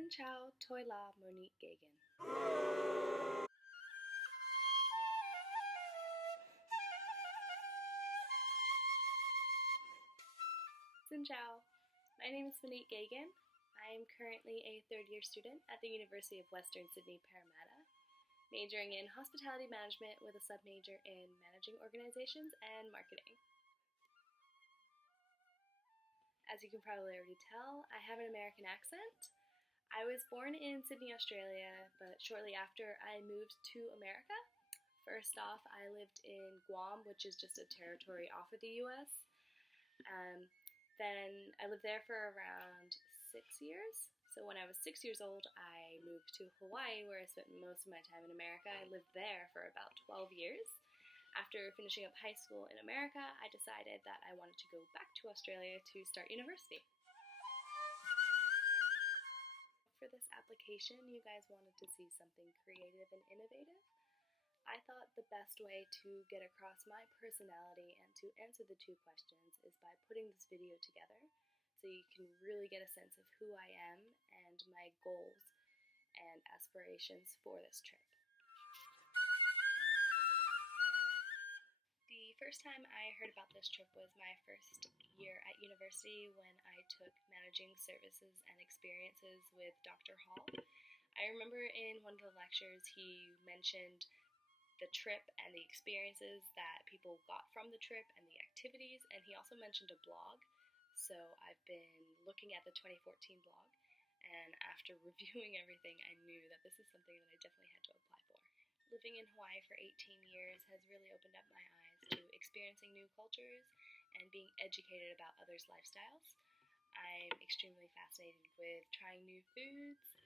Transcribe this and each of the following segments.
Xin chào, tôi là Monique Gagan. Xin chào, my name is Monique Gagan. I am currently a third-year student at the University of Western Sydney, Parramatta, majoring in hospitality management with a submajor in managing organizations and marketing. As you can probably already tell, I have an American accent. I was born in Sydney, Australia, but shortly after I moved to America. First off, I lived in Guam, which is just a territory off of the US. Then I lived there for around 6 years. So when I was 6 years old, I moved to Hawaii, where I spent most of my time in America. I lived there for about 12 years. After finishing up high school in America, I decided that I wanted to go back to Australia to start university. For this application, you guys wanted to see something creative and innovative. I thought the best way to get across my personality and to answer the two questions is by putting this video together so you can really get a sense of who I am and my goals and aspirations for this trip. The first time I heard about this trip was my first year at university when I took Managing Services and Experiences with Dr. Hall. I remember in one of the lectures he mentioned the trip and the experiences that people got from the trip and the activities, and he also mentioned a blog. So I've been looking at the 2014 blog, and after reviewing everything, I knew that this is something that I definitely had to apply for. Living in Hawaii for 18 years has really opened up my eyes to experiencing new cultures and being educated about others' lifestyles. I'm extremely fascinated with trying new foods,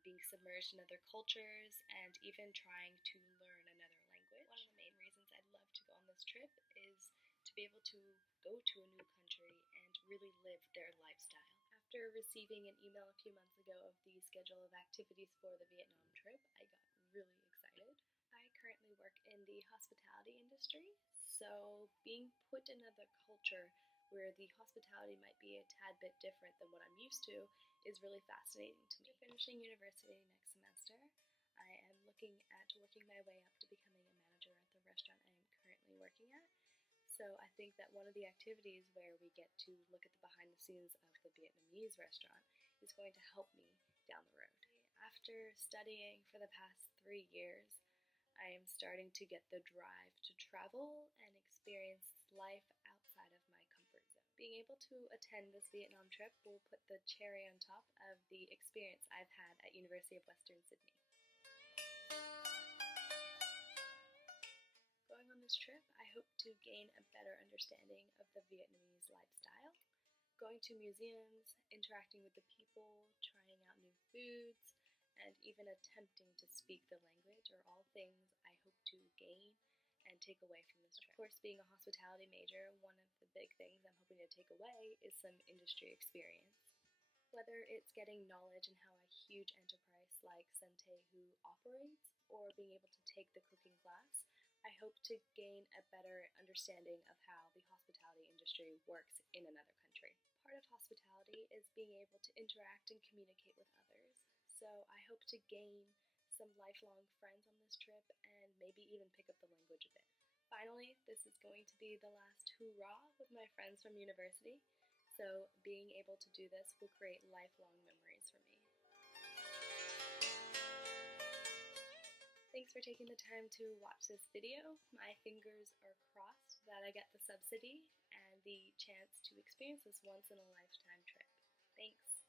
being submerged in other cultures, and even trying to learn another language. One of the main reasons I'd love to go on this trip is to be able to go to a new country and really live their lifestyle. After receiving an email a few months ago of the schedule of activities for the Vietnam trip, I got really excited. I currently work in the hospitality industry, so being put in another culture where the hospitality might be a tad bit different than what I'm used to is really fascinating to me. After finishing university next semester, I am looking at working my way up to becoming a manager at the restaurant I am currently working at. So I think that one of the activities where we get to look at the behind the scenes of the Vietnamese restaurant is going to help me down the road. After studying for the past 3 years, I am starting to get the drive to travel and experience life outside of my comfort zone. Being able to attend this Vietnam trip will put the cherry on top of the experience I've had at University of Western Sydney. Going on this trip, I hope to gain a better understanding of the Vietnamese lifestyle. Going to museums, interacting with the people, trying out new foods, and even attempting to speak the language are all things I hope to gain and take away from this trip. Of course, being a hospitality major, one of the big things I'm hoping to take away is some industry experience. Whether it's getting knowledge in how a huge enterprise like Santeihu operates, or being able to take the cooking class, I hope to gain a better understanding of how the hospitality industry works in another country. Part of hospitality is being able to interact and communicate with others, so I hope to gain some lifelong friends on this trip and maybe even pick up the language a bit. Finally, this is going to be the last hoorah with my friends from university, so being able to do this will create lifelong memories for me. Thanks for taking the time to watch this video. My fingers are crossed that I get the subsidy and the chance to experience this once-in-a-lifetime trip. Thanks.